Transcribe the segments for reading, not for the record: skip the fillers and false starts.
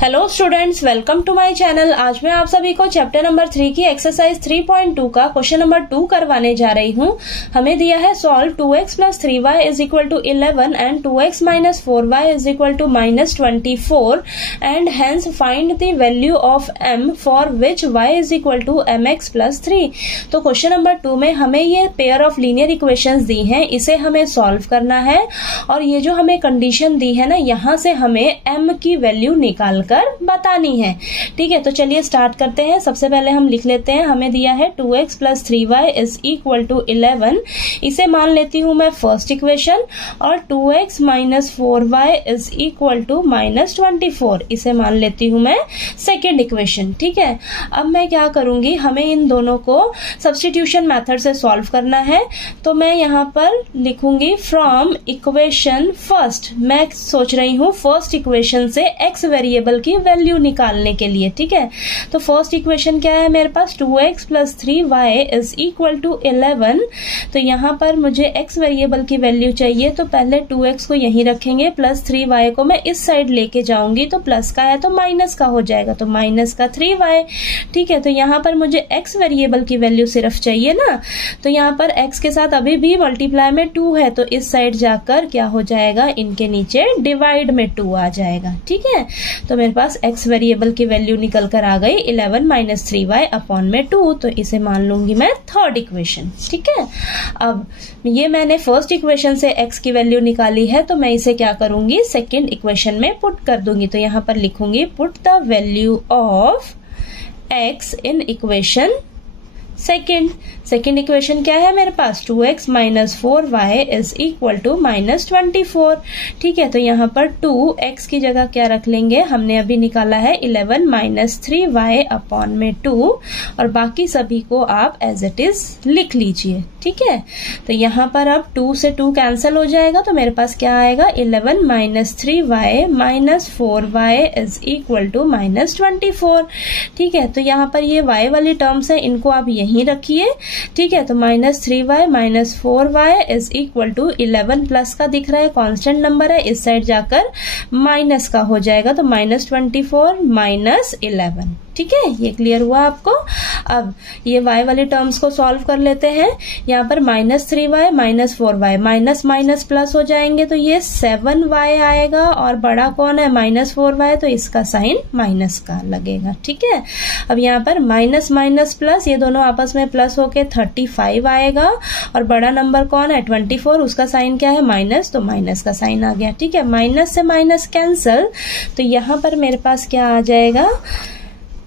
Hello students, welcome to my channel. आज मैं आप सभी को चैप्टर नंबर 3 की एक्सरसाइज 3.2 का क्वेश्चन नंबर 2 करवाने जा रही हूँ। हमें दिया है solve 2x + 3y = 11 and 2x - 4y = -24 and hence find the value of m for which y = mx + 3। तो क्वेश्चन नंबर 2 में हमें ये पेयर ऑफ लीनियर इक्वेशंस दी हैं, इसे हमें सॉल्व करना है और ये जो हमें कंडीशन दी है ना, यहाँ से हमें m की वैल्यू निकाल कर बतानी है। ठीक है, तो चलिए स्टार्ट करते हैं। सबसे पहले हम लिख लेते हैं, हमें दिया है 2x + 3y = 11। इसे मान लेती हूं मैं फर्स्ट इक्वेशन और 2x - 4y = -24 इसे मान लेती हूं मैं सेकेंड इक्वेशन। ठीक है, अब मैं क्या करूंगी, हमें इन दोनों को सब्स्टिट्यूशन मेथड से सॉल्व करना है। तो मैं यहाँ पर लिखूंगी फ्रॉम इक्वेशन फर्स्ट। मैं सोच रही हूँ फर्स्ट इक्वेशन से x वेरिएबल की वैल्यू निकालने के लिए। ठीक है, तो फर्स्ट इक्वेशन क्या है मेरे पास, 2x + 3y = 11। तो यहाँ पर मुझे x वेरिएबल की वैल्यू चाहिए, तो पहले 2x को यहीं रखेंगे, प्लस 3y को मैं इस साइड लेके जाऊंगी, तो प्लस का है तो माइनस का हो जाएगा, तो माइनस का 3y। ठीक है, तो यहाँ पर मुझे x वेरिएबल की वैल्यू सिर्फ चाहिए ना, तो यहाँ पर x के साथ अभी भी मल्टीप्लाई में 2 है, तो इस साइड जाकर क्या हो जाएगा, इनके नीचे डिवाइड में 2 आ जाएगा। ठीक है, तो मेरे पास x वेरिएबल की वैल्यू निकल कर आ गई 11 - 3y / 2। तो इसे मान लूंगी मैं थर्ड इक्वेशन। ठीक है, अब ये मैंने फर्स्ट इक्वेशन से x की वैल्यू निकाली है, तो मैं इसे क्या करूंगी, सेकेंड इक्वेशन में पुट कर दूंगी। तो यहाँ पर लिखूंगी put the value of x in equation second equation क्या है मेरे पास, 2x - 4y = -24। ठीक है, तो यहाँ पर 2x की जगह क्या रख लेंगे, हमने अभी निकाला है 11 - 3y / 2 और बाकी सभी को आप एज इट इज लिख लीजिए। ठीक है, तो यहाँ पर अब 2 से 2 कैंसिल हो जाएगा, तो मेरे पास क्या आएगा, 11 - 3y - 4y = -24। ठीक है, तो यहाँ पर ये y वाली टर्म्स है, इनको आप यहीं रखिए। ठीक है, तो -3y - 4y = 11 प्लस का दिख रहा है, कांस्टेंट नंबर है, इस साइड जाकर माइनस का हो जाएगा, तो -24 - 11। ठीक है, ये क्लियर हुआ आपको। अब ये y वाली टर्म्स को सॉल्व कर लेते हैं। यहाँ पर -3y - 4y minus minus plus हो जाएंगे, तो ये 7y आएगा और बड़ा कौन है, -4y, तो इसका साइन माइनस का लगेगा। ठीक है, अब यहाँ पर माइनस माइनस प्लस, ये दोनों आपस में प्लस होके 35 आएगा और बड़ा नंबर कौन है, 24, उसका साइन क्या है, माइनस, तो माइनस का साइन आ गया। ठीक है, माइनस से माइनस कैंसल, तो यहाँ पर मेरे पास क्या आ जाएगा,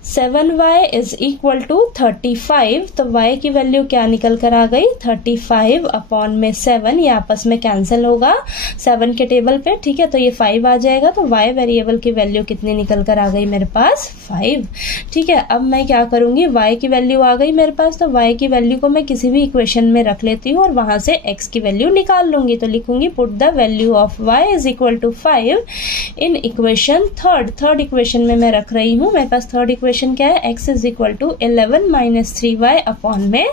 7y = 35। तो y की वैल्यू क्या निकल कर आ गई, 35 / 7, ये आपस में कैंसिल होगा 7 के टेबल पे। ठीक है, तो ये 5 आ जाएगा, तो y वेरिएबल की वैल्यू कितनी निकल कर आ गई मेरे पास, 5। ठीक है, अब मैं क्या करूंगी, y की वैल्यू आ गई मेरे पास, तो y की वैल्यू को मैं किसी भी इक्वेशन में रख लेती हूँ और वहां से x की वैल्यू निकाल लूंगी। तो लिखूंगी put the value of y = 5 in equation third equation में मैं रख रही हूँ। मेरे पास थर्ड इक्वेशन क्या है, x = 11 - 3y /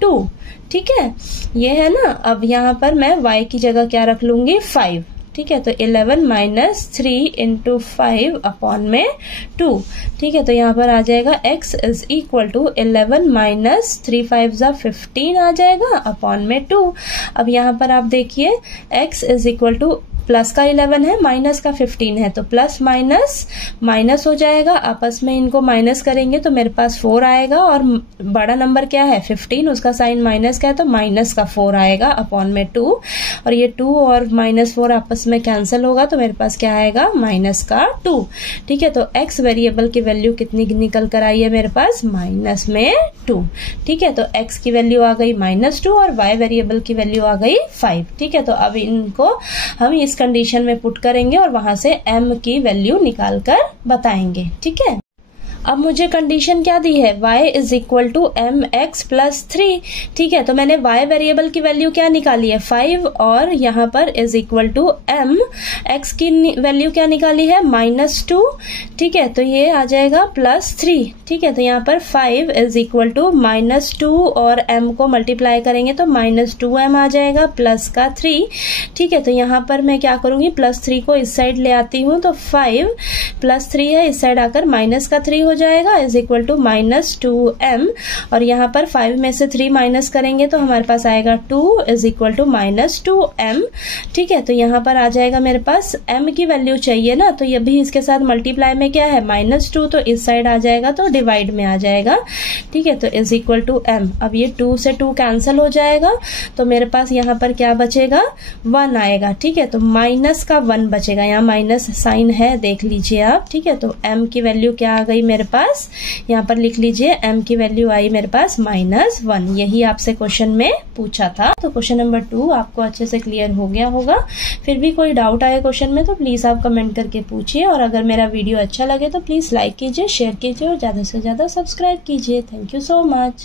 2। ठीक है, ये है ना। अब यहाँ पर मैं y की जगह क्या रख लूंगी, 5। ठीक है, तो 11 - 3 × 5 / 2। ठीक है, तो यहाँ पर आ जाएगा x = 11 - 3 × 5 = 15 आ जाएगा / 2। अब यहाँ पर आप देखिए x = प्लस का 11 है, माइनस का 15 है, तो प्लस माइनस माइनस हो जाएगा, आपस में इनको माइनस करेंगे तो मेरे पास 4 आएगा और बड़ा नंबर क्या है, 15, उसका साइन माइनस का है, तो माइनस का 4 आएगा / 2 और ये 2 और -4 आपस में कैंसिल होगा, तो मेरे पास क्या आएगा, माइनस का 2। ठीक है, तो x वेरिएबल की वैल्यू कितनी निकल कर आई है मेरे पास, -2। ठीक है, तो x की वैल्यू आ गई -2 और y वेरिएबल की वैल्यू आ गई 5। ठीक है, तो अब इनको हम इस कंडीशन में पुट करेंगे और वहां से m की वैल्यू निकाल कर बताएंगे। ठीक है, अब मुझे कंडीशन क्या दी है, y is equal to M X plus 3। ठीक है, तो मैंने y वेरिएबल की वैल्यू क्या निकाली है 5 और यहाँ पर is equal to m x की वैल्यू क्या निकाली है -2। ठीक है, तो ये आ जाएगा +3। ठीक है, तो यहाँ पर 5 इज इक्वल टू -2 और m को मल्टीप्लाई करेंगे तो -2m आ जाएगा प्लस का 3। ठीक है, तो यहाँ पर मैं क्या करूंगी, +3 को इस साइड ले आती हूँ तो 5 + 3 है, इस साइड आकर माइनस का 3 हो जाएगा इज इक्वल टू -2m और यहाँ पर 5 में से 3 माइनस करेंगे तो हमारे पास आएगा 2 इज इक्वल टू -2m। ठीक है, तो यहाँ पर आ जाएगा मेरे पास m की वैल्यू चाहिए ना, तो ये भी इसके साथ मल्टीप्लाई में क्या है -2, तो इस साइड आ जाएगा तो डिवाइड में आ जाएगा। ठीक है, तो इज इक्वल टू m। अब ये 2 से 2 कैंसिल हो जाएगा तो मेरे पास यहाँ पर क्या बचेगा 1 आएगा। ठीक है, तो माइनस का 1 बचेगा, यहाँ माइनस साइन है देख लीजिए आप। ठीक है, तो m की वैल्यू क्या आ गई मेरे पास, यहाँ पर लिख लीजिए m की वैल्यू आई मेरे पास -1। यही आपसे क्वेश्चन में पूछा था। तो क्वेश्चन नंबर 2 आपको अच्छे से क्लियर हो गया होगा। फिर भी कोई डाउट आए क्वेश्चन में तो प्लीज आप कमेंट करके पूछिए और अगर मेरा वीडियो अच्छा लगे तो प्लीज लाइक कीजिए, शेयर कीजिए और ज्यादा से ज्यादा सब्सक्राइब कीजिए। Thank you so much.